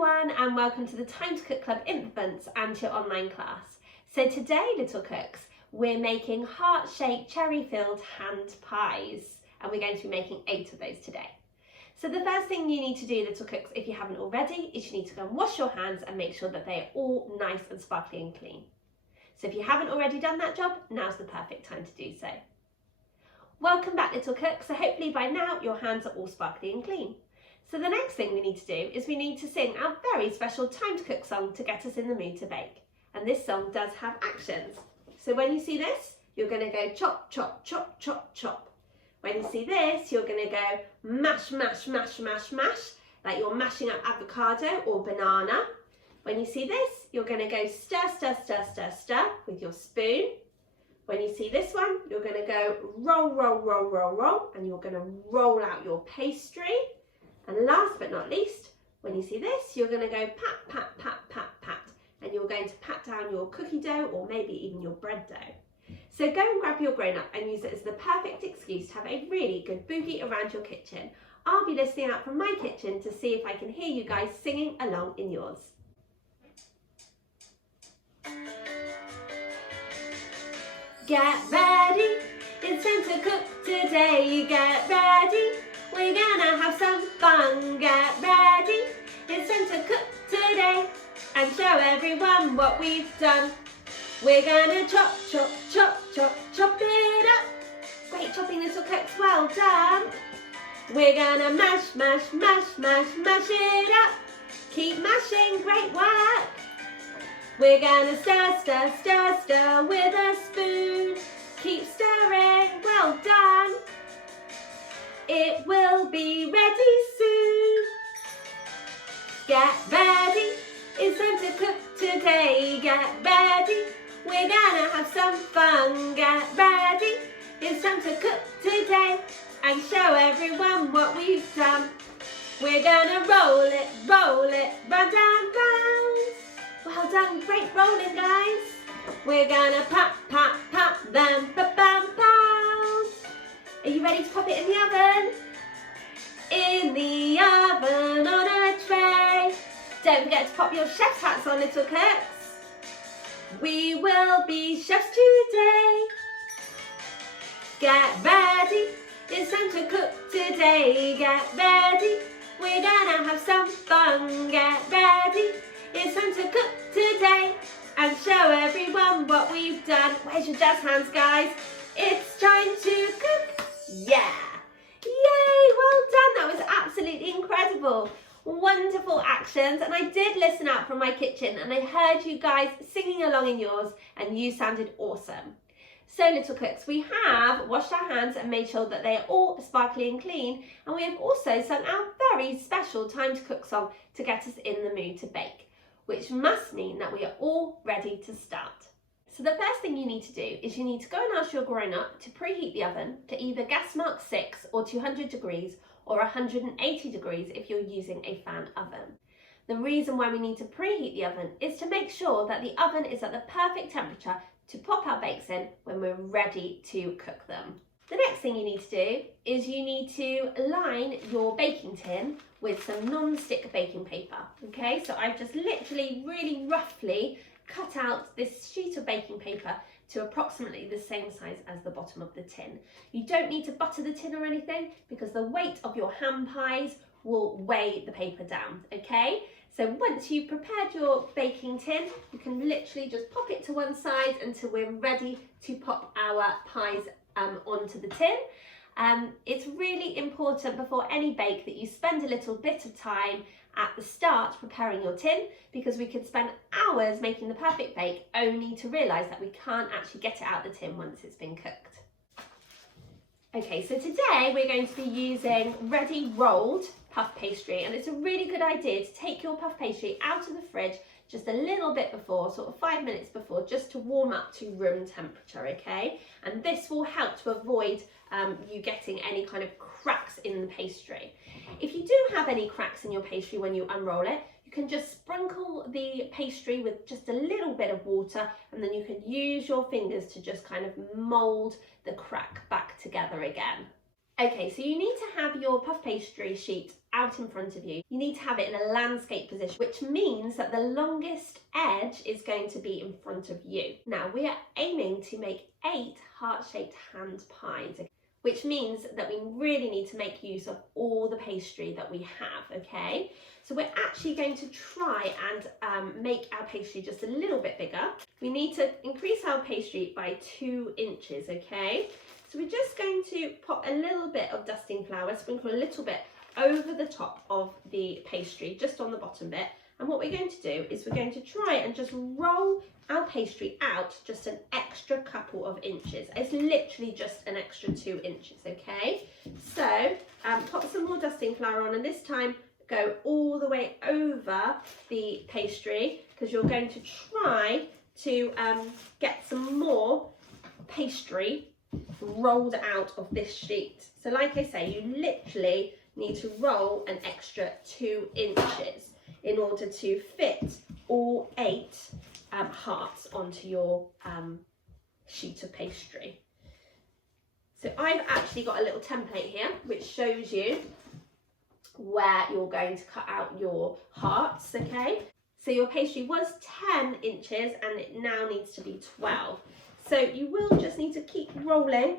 everyone, and welcome to the Time to Cook Club Infants and your online class. So today, little cooks, we're making heart-shaped cherry-filled hand pies, and we're going to be making 8 of those today. So the first thing you need to do, little cooks, if you haven't already, is you need to go and wash your hands and make sure that they are all nice and sparkly and clean. So if you haven't already done that job, now's the perfect time to do so. Welcome back, little cooks. So hopefully by now your hands are all sparkly and clean. So the next thing we need to do is we need to sing our very special Time to Cook song to get us in the mood to bake. And this song does have actions. So when you see this, you're going to go chop, chop, chop, chop, chop. When you see this, you're going to go mash, mash, mash, mash, mash, like you're mashing up avocado or banana. When you see this, you're going to go stir, stir, stir, stir, stir with your spoon. When you see this one, you're going to go roll, roll, roll, roll, roll, and you're going to roll out your pastry. And last but not least, when you see this, you're going to go pat, pat, pat, pat, pat, and you're going to pat down your cookie dough or maybe even your bread dough. So go and grab your grown-up and use it as the perfect excuse to have a really good boogie around your kitchen. I'll be listening out from my kitchen to see if I can hear you guys singing along in yours. Get ready, it's time to cook today. Get ready, we're gonna have some fun. Get ready, it's time to cook today and show everyone what we've done. We're gonna chop, chop, chop, chop, chop it up. Great chopping, little cooks, well done. We're gonna mash, mash, mash, mash, mash it up. Keep mashing, great work. We're gonna stir, stir, stir, stir with a spoon. Keep stirring, well done. It will be ready soon. Get ready, it's time to cook today. Get ready, we're gonna have some fun. Get ready, it's time to cook today and show everyone what we've done. We're gonna roll it, round and round. Well done, great rolling, guys. We're gonna pat, pat, pat, then ba-bam, pound. Are you ready to pop it in the oven? In the oven on a tray. Don't forget to pop your chef's hats on, little cooks. We will be chefs today. Get ready, it's time to cook today. Get ready, we're gonna have some fun. Get ready, it's time to cook today and show everyone what we've done. Where's your jazz hands, guys? It's time to cook. Yeah! Yay! Well done. That was absolutely incredible. Wonderful actions. And I did listen out from my kitchen and I heard you guys singing along in yours and you sounded awesome. So little cooks, we have washed our hands and made sure that they are all sparkly and clean, and we have also sung our very special Time to Cook song to get us in the mood to bake, which must mean that we are all ready to start. So the first thing you need to do is you need to go and ask your grown-up to preheat the oven to either gas mark 6 or 200 degrees or 180 degrees if you're using a fan oven. The reason why we need to preheat the oven is to make sure that the oven is at the perfect temperature to pop our bakes in when we're ready to cook them. The next thing you need to do is you need to line your baking tin with some non-stick baking paper. Okay, so I've just literally really roughly cut out this sheet of baking paper to approximately the same size as the bottom of the tin. You don't need to butter the tin or anything because the weight of your ham pies will weigh the paper down, okay? So once you've prepared your baking tin, you can literally just pop it to one side until we're ready to pop our pies onto the tin. It's really important before any bake that you spend a little bit of time at the start preparing your tin, because we could spend hours making the perfect bake only to realise that we can't actually get it out the tin once it's been cooked. Okay, so today we're going to be using ready rolled puff pastry, and it's a really good idea to take your puff pastry out of the fridge just a little bit before, sort of 5 minutes before, just to warm up to room temperature, okay? And this will help to avoid you getting any kind of cracks in the pastry. If you do have any cracks in your pastry when you unroll it, you can just sprinkle the pastry with just a little bit of water, and then you can use your fingers to just kind of mould the crack back together again. Okay, so you need to have your puff pastry sheet out in front of you. You need to have it in a landscape position, which means that the longest edge is going to be in front of you. Now we are aiming to make 8 heart-shaped hand pies, which means that we really need to make use of all the pastry that we have, okay? So we're actually going to try and make our pastry just a little bit bigger. We need to increase our pastry by 2 inches, okay? So we're just going to pop a little bit of dusting flour, sprinkle a little bit over the top of the pastry, just on the bottom bit. And what we're going to do is we're going to try and just roll our pastry out just an extra couple of inches. It's literally just an extra 2 inches, okay? So pop some more dusting flour on, and this time go all the way over the pastry, because you're going to try to get some more pastry rolled out of this sheet. So like I say, you literally need to roll an extra 2 inches in order to fit all 8 hearts onto your sheet of pastry. So I've actually got a little template here which shows you where you're going to cut out your hearts, okay? So your pastry was 10 inches and it now needs to be 12. So you will just need to keep rolling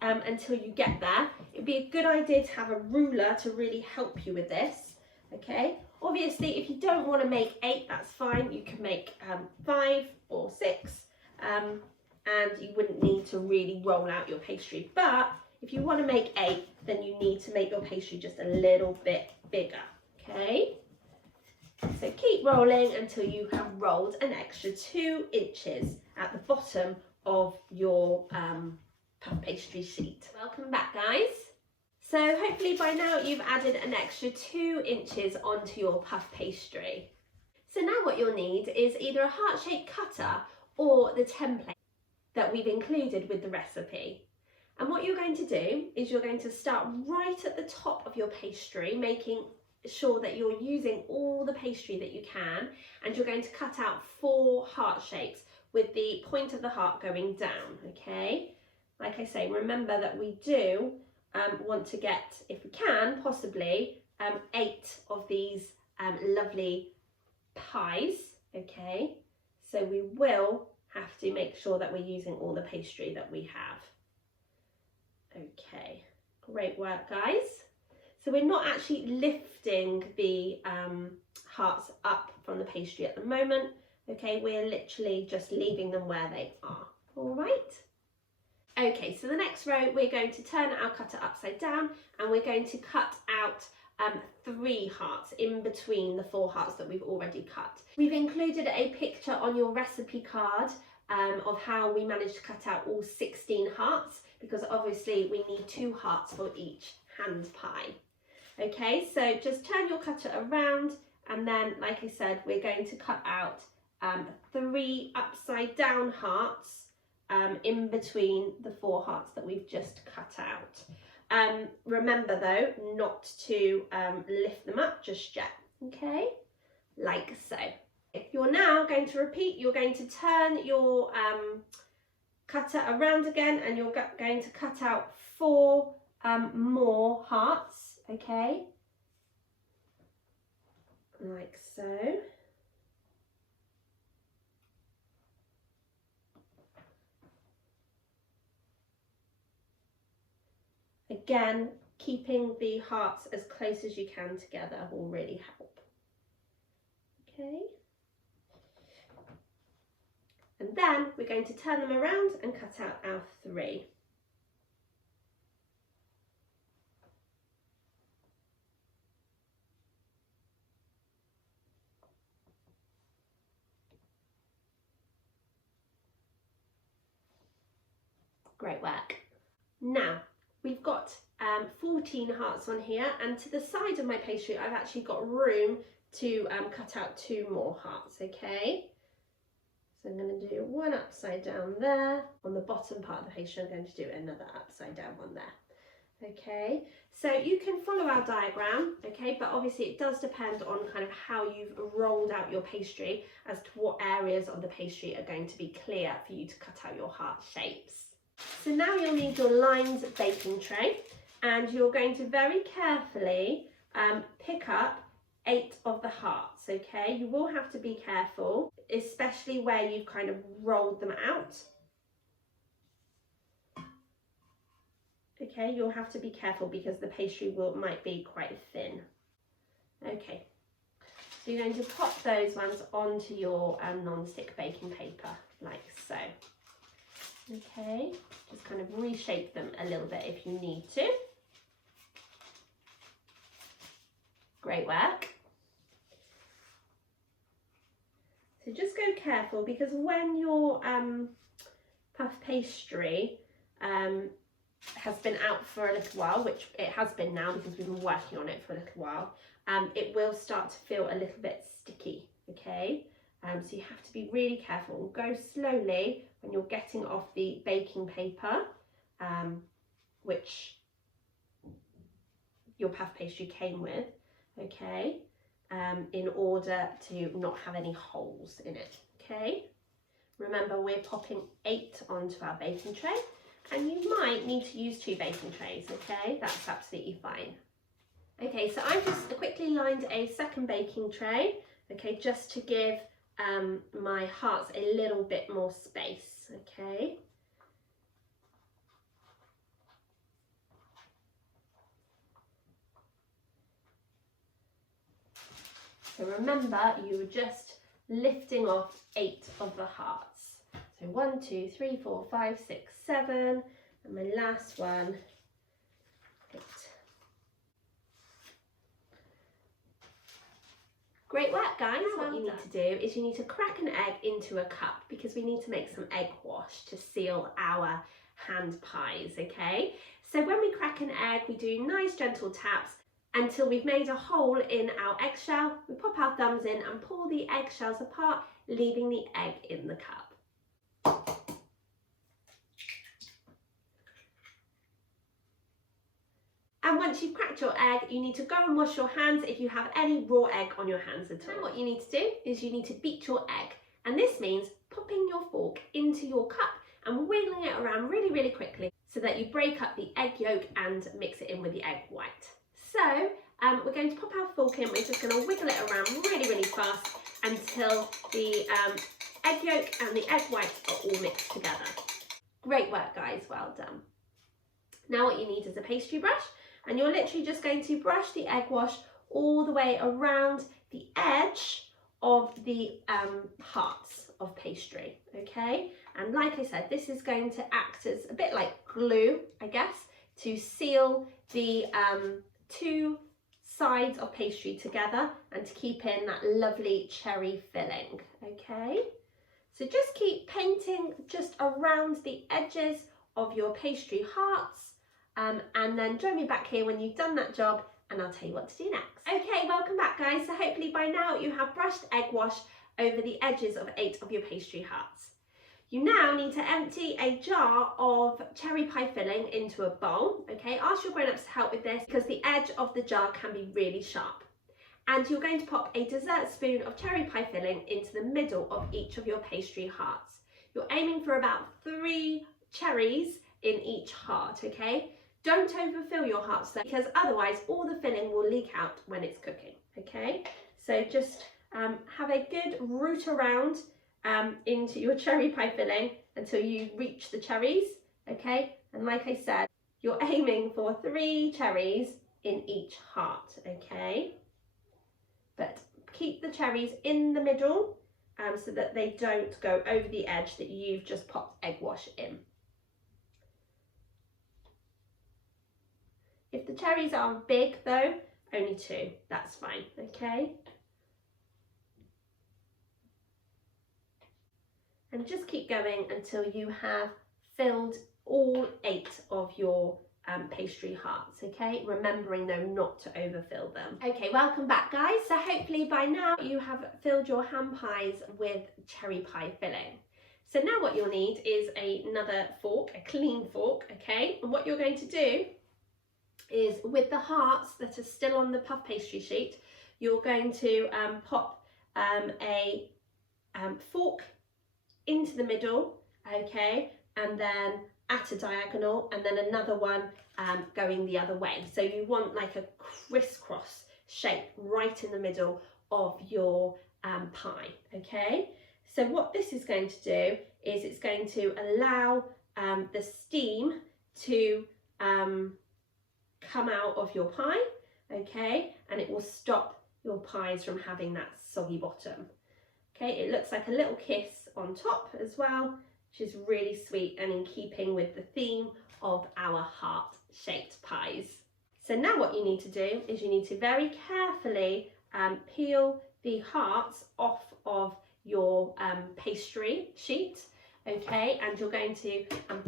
until you get there. It'd be a good idea to have a ruler to really help you with this, okay? Obviously, if you don't want to make 8, that's fine. You can make 5 or 6, and you wouldn't need to really roll out your pastry. But if you want to make 8, then you need to make your pastry just a little bit bigger, okay? So keep rolling until you have rolled an extra 2 inches at the bottom of your puff pastry sheet. Welcome back, guys. So hopefully by now you've added an extra 2 inches onto your puff pastry. So now what you'll need is either a heart-shaped cutter or the template that we've included with the recipe. And what you're going to do is you're going to start right at the top of your pastry, making sure that you're using all the pastry that you can, and you're going to cut out 4 heart shapes with the point of the heart going down, okay? Like I say, remember that we do want to get, if we can, possibly 8 of these lovely pies, okay? So we will have to make sure that we're using all the pastry that we have. Okay, great work, guys. So we're not actually lifting the hearts up from the pastry at the moment, okay? We're literally just leaving them where they are, all right? Okay, so the next row, we're going to turn our cutter upside down and we're going to cut out 3 hearts in between the 4 hearts that we've already cut. We've included a picture on your recipe card of how we managed to cut out all 16 hearts, because obviously we need 2 hearts for each hand pie. Okay, so just turn your cutter around, and then, like I said, we're going to cut out 3 upside down hearts in between the 4 hearts that we've just cut out. Remember though, not to lift them up just yet, okay? Like so. You're now going to repeat, you're going to turn your cutter around again, and you're going to cut out 4 more hearts, okay? Like so. Again, keeping the hearts as close as you can together will really help. Okay. And then we're going to turn them around and cut out our 3. Great work. Now, we've got 14 hearts on here, and to the side of my pastry I've actually got room to cut out 2 more hearts, okay? So I'm going to do 1 upside down there. On the bottom part of the pastry I'm going to do another upside down one there. Okay, so you can follow our diagram, okay, but obviously it does depend on kind of how you've rolled out your pastry as to what areas of the pastry are going to be clear for you to cut out your heart shapes. So now you'll need your lined baking tray, and you're going to very carefully pick up 8 of the hearts, okay? You will have to be careful, especially where you've kind of rolled them out. Okay, you'll have to be careful because the pastry might be quite thin. Okay, so you're going to pop those ones onto your non-stick baking paper, like so. Okay, just kind of reshape them a little bit if you need to. Great work. So just go careful because when your puff pastry has been out for a little while, which it has been now because we've been working on it for a little while, it will start to feel a little bit sticky, okay? So you have to be really careful. Go slowly when you're getting off the baking paper, which your puff pastry came with, okay? In order to not have any holes in it, okay? Remember, we're popping 8 onto our baking tray, and you might need to use 2 baking trays, okay? That's absolutely fine. Okay, so I've just quickly lined a second baking tray, okay, just to give my hearts a little bit more space, okay? So remember, you were just lifting off 8 of the hearts. So 1, 2, 3, 4, 5, 6, 7, and my last one, 8. Great work, guys. What you need to do is you need to crack an egg into a cup because we need to make some egg wash to seal our hand pies, okay? So when we crack an egg, we do nice gentle taps until we've made a hole in our eggshell. We pop our thumbs in and pull the eggshells apart, leaving the egg in the cup. And once you've cracked your egg, you need to go and wash your hands if you have any raw egg on your hands at all. Now what you need to do is you need to beat your egg. And this means popping your fork into your cup and wiggling it around really, really quickly so that you break up the egg yolk and mix it in with the egg white. So we're going to pop our fork in. We're just going to wiggle it around really, really fast until the egg yolk and the egg white are all mixed together. Great work, guys. Well done. Now what you need is a pastry brush, and you're literally just going to brush the egg wash all the way around the edge of the hearts of pastry, okay? And like I said, this is going to act as a bit like glue, I guess, to seal the 2 sides of pastry together and to keep in that lovely cherry filling, okay? So just keep painting just around the edges of your pastry hearts, and then join me back here when you've done that job and I'll tell you what to do next. Okay, welcome back, guys. So hopefully by now you have brushed egg wash over the edges of 8 of your pastry hearts. You now need to empty a jar of cherry pie filling into a bowl, okay? Ask your grown-ups to help with this because the edge of the jar can be really sharp. And you're going to pop a dessert spoon of cherry pie filling into the middle of each of your pastry hearts. You're aiming for about 3 cherries in each heart, okay? Don't overfill your hearts though, because otherwise all the filling will leak out when it's cooking, okay? So just have a good root around into your cherry pie filling until you reach the cherries, okay? And like I said, you're aiming for 3 cherries in each heart, okay? But keep the cherries in the middle so that they don't go over the edge that you've just popped egg wash in. If the cherries are big though, only 2, that's fine, okay? And just keep going until you have filled all 8 of your pastry hearts, okay? Remembering though not to overfill them. Okay, welcome back, guys. So hopefully by now you have filled your ham pies with cherry pie filling. So now what you'll need is another fork, a clean fork, okay? And what you're going to do is with the hearts that are still on the puff pastry sheet, you're going to pop a fork into the middle, okay, and then at a diagonal, and then another one going the other way. So you want like a crisscross shape right in the middle of your pie, okay? So what this is going to do is it's going to allow the steam to come out of your pie, okay? And it will stop your pies from having that soggy bottom. Okay, it looks like a little kiss on top as well, which is really sweet and in keeping with the theme of our heart-shaped pies. So now what you need to do is you need to very carefully peel the hearts off of your pastry sheet, okay, and you're going to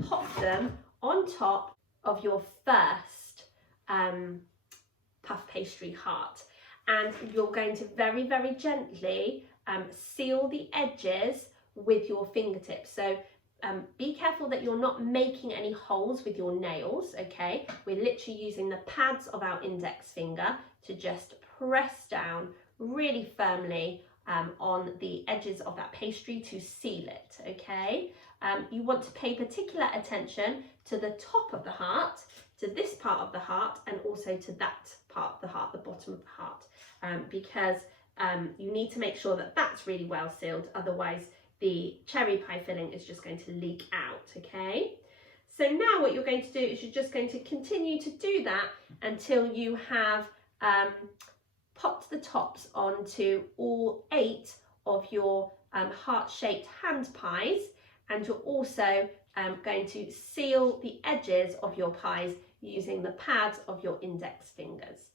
pop them on top of your first puff pastry heart, and you're going to very, very gently seal the edges with your fingertips. So be careful that you're not making any holes with your nails, okay? We're literally using the pads of our index finger to just press down really firmly on the edges of that pastry to seal it, okay? You want to pay particular attention to the top of the heart, to this part of the heart, and also to that part of the heart, the bottom of the heart, because you need to make sure that that's really well sealed, otherwise the cherry pie filling is just going to leak out, okay? So now what you're going to do is you're just going to continue to do that until you have popped the tops onto all 8 of your heart-shaped hand pies, and you're also going to seal the edges of your pies using the pads of your index fingers.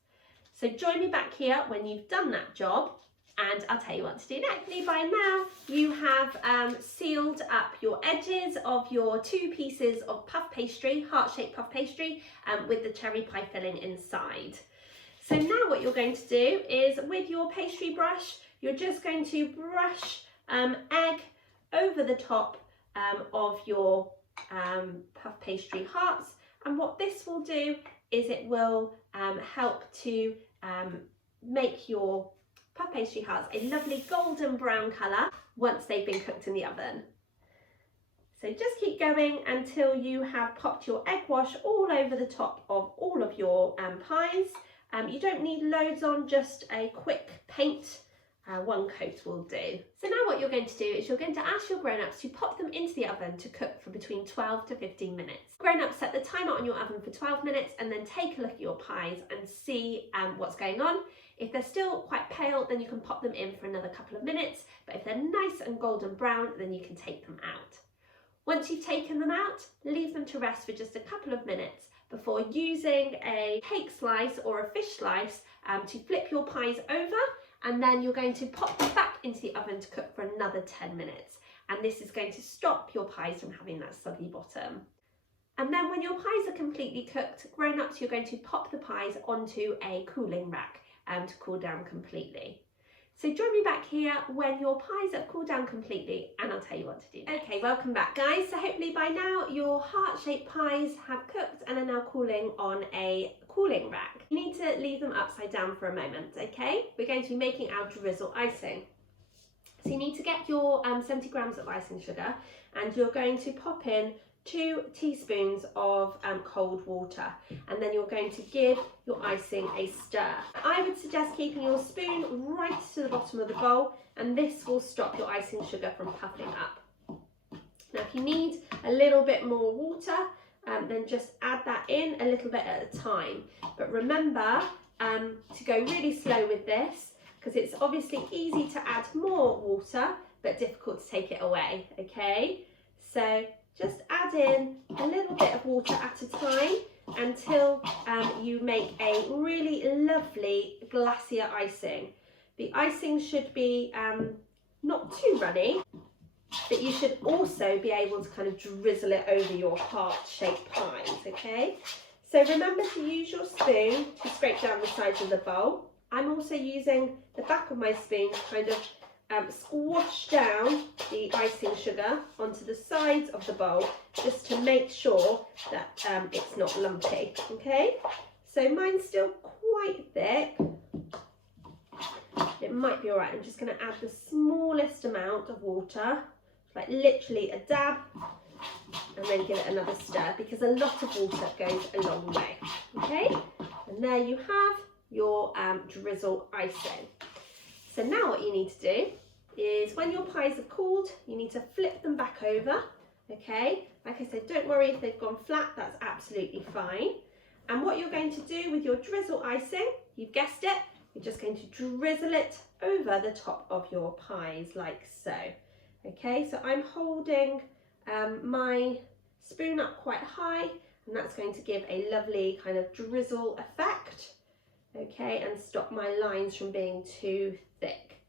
So join me back here when you've done that job, and I'll tell you what to do next. By now you have sealed up your edges of your 2 pieces of puff pastry, heart-shaped puff pastry, with the cherry pie filling inside. So now what you're going to do is, with your pastry brush, you're just going to brush egg over the top of your puff pastry hearts, and what this will do is it will help to make your puff pastry hearts a lovely golden brown colour once they've been cooked in the oven. So just keep going until you have popped your egg wash all over the top of all of your pies. You don't need loads on, just a quick paint, 1 coat will do. So now what you're going to do is you're going to ask your grown-ups to pop them into the oven to cook for between 12 to 15 minutes. Grown-ups, set the timer on your oven for 12 minutes and then take a look at your pies and see what's going on. If they're still quite pale, then you can pop them in for another couple of minutes, but if they're nice and golden brown, then you can take them out. Once you've taken them out, leave them to rest for just a couple of minutes before using a cake slice or a fish slice to flip your pies over, and then you're going to pop them back into the oven to cook for another 10 minutes. And this is going to stop your pies from having that soggy bottom. And then when your pies are completely cooked, grown-ups, you're going to pop the pies onto a cooling rack to cool down completely. So join me back here when your pies have cooled down completely, and I'll tell you what to do. Okay, welcome back guys. So hopefully by now your heart-shaped pies have cooked and are now cooling on a cooling rack. You need to leave them upside down for a moment, okay? We're going to be making our drizzle icing. So you need to get your 70 grams of icing sugar, and you're going to pop in 2 teaspoons of cold water, and then you're going to give your icing a stir. I would suggest keeping your spoon right to the bottom of the bowl, and this will stop your icing sugar from puffing up. Now if you need a little bit more water, then just add that in a little bit at a time. But remember to go really slow with this, because it's obviously easy to add more water but difficult to take it away, okay? So just add in a little bit of water at a time until you make a really lovely glacier icing. The icing should be not too runny, but you should also be able to kind of drizzle it over your heart-shaped pies, okay? So remember to use your spoon to scrape down the sides of the bowl. I'm also using the back of my spoon to kind of squash down the icing sugar onto the sides of the bowl, just to make sure that it's not lumpy, okay? So mine's still quite thick. It might be all right. I'm just going to add the smallest amount of water, like literally a dab, and then give it another stir, because a lot of water goes a long way. Okay, and there you have your drizzle icing. So now what you need to do is, when your pies have cooled, you need to flip them back over. Okay, like I said, don't worry if they've gone flat, that's absolutely fine. And what you're going to do with your drizzle icing, you've guessed it, you're just going to drizzle it over the top of your pies like so. Okay, so I'm holding my spoon up quite high, and that's going to give a lovely kind of drizzle effect. Okay, and stop my lines from being too thick.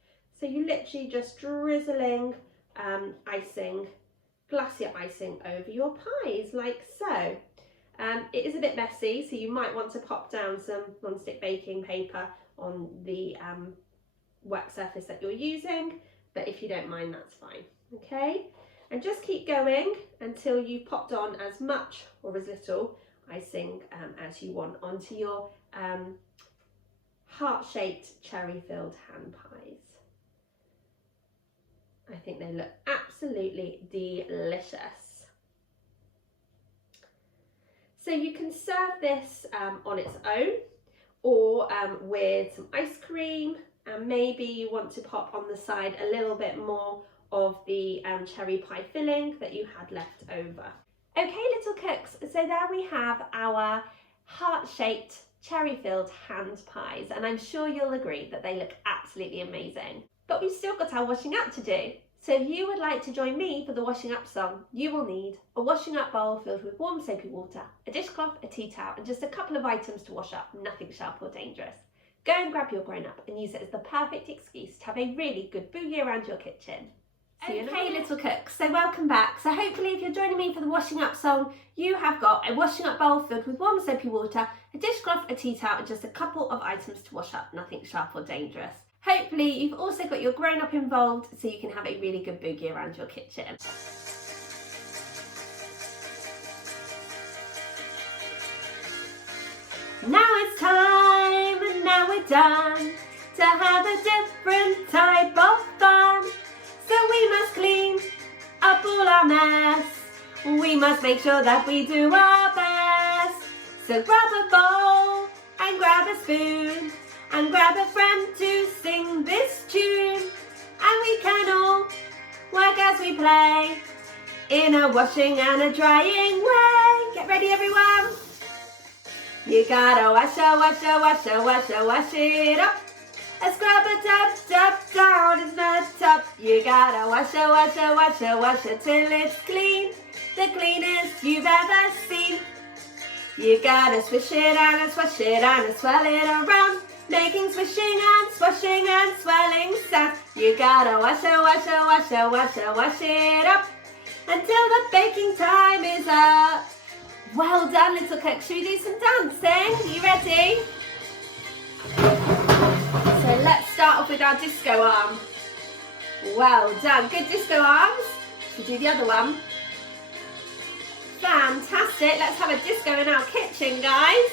So you're literally just drizzling icing, glacier icing over your pies like so. It is a bit messy, so you might want to pop down some non-stick baking paper on the work surface that you're using, but if you don't mind, that's fine. Okay, and just keep going until you've popped on as much or as little icing as you want onto your heart-shaped cherry-filled hand pies. I think they look absolutely delicious. So you can serve this on its own, or with some ice cream, and maybe you want to pop on the side a little bit more of the cherry pie filling that you had left over. Okay, little cooks, so there we have our heart-shaped cherry-filled hand pies, and I'm sure you'll agree that they look absolutely amazing. But we've still got our washing up to do. So if you would like to join me for the washing up song, you will need a washing up bowl filled with warm soapy water, a dishcloth, a tea towel, and just a couple of items to wash up, nothing sharp or dangerous. Go and grab your grown up and use it as the perfect excuse to have a really good boogie around your kitchen. Okay, little cooks, so welcome back. So hopefully if you're joining me for the washing up song, you have got a washing up bowl filled with warm soapy water, a dishcloth, a tea towel, and just a couple of items to wash up, nothing sharp or dangerous. Hopefully you've also got your grown up involved so you can have a really good boogie around your kitchen. Now it's time, and now we're done, to have a different type of fun. So we must clean up all our mess. We must make sure that we do our best. So grab a bowl and grab a spoon, and grab a friend to sing this tune. And we can all work as we play, in a washing and a drying way. Get ready, everyone. You gotta wash it up. A scrub a tub down in the tub. You gotta wash it till it's clean, the cleanest you've ever seen. You gotta swish it and swash it and swirl it around, making swishing and swashing and swirling sound. You gotta wash it up until the baking time is up. Well done, little cook. Should we do some dancing? You ready? So let's start off with our disco arm. Well done. Good disco arms. Should we do the other one? Fantastic. Let's have a disco in our kitchen, guys.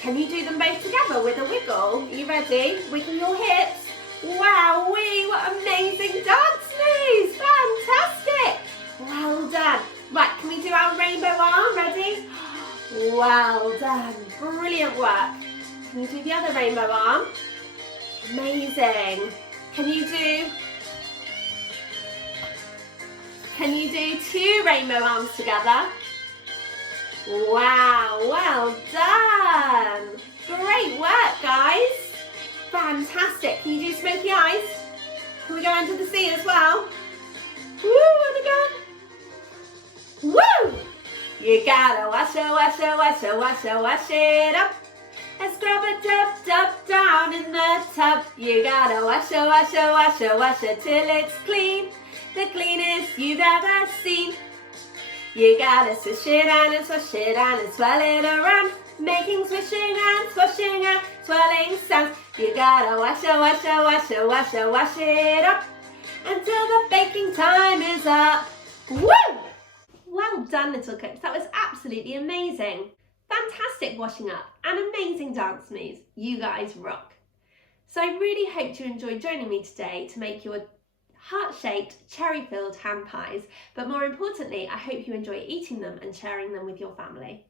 Can you do them both together with a wiggle? Are you ready? Wiggle your hips. Wowee, what amazing dance moves. Fantastic. Well done. Right, can we do our rainbow arm? Ready? Well done. Brilliant work. Can you do the other rainbow arm? Amazing. Can you do two rainbow arms together? Wow, well done. Great work, guys. Fantastic. Can you do smoky eyes? Can we go into the sea as well? Woo, and again. Woo! You gotta wash it up. And scrub a tub down in the tub. You gotta wash it till it's clean, the cleanest you've ever seen. You gotta swish it and swash it and swirl it around, making swishing and swashing and swirling sounds. You gotta wash it up until the baking time is up. Woo! Well done, little cooks. That was absolutely amazing. Fantastic washing up and amazing dance moves. You guys rock. So I really hope you enjoyed joining me today to make your heart-shaped, cherry-filled ham pies, but more importantly, I hope you enjoy eating them and sharing them with your family.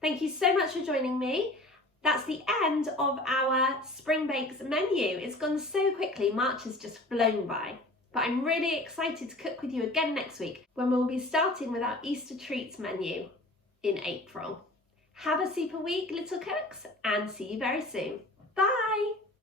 Thank you so much for joining me. That's the end of our Spring Bakes menu. It's gone so quickly, March has just flown by. But I'm really excited to cook with you again next week when we'll be starting with our Easter treats menu in April. Have a super week, little cooks, and see you very soon. Bye!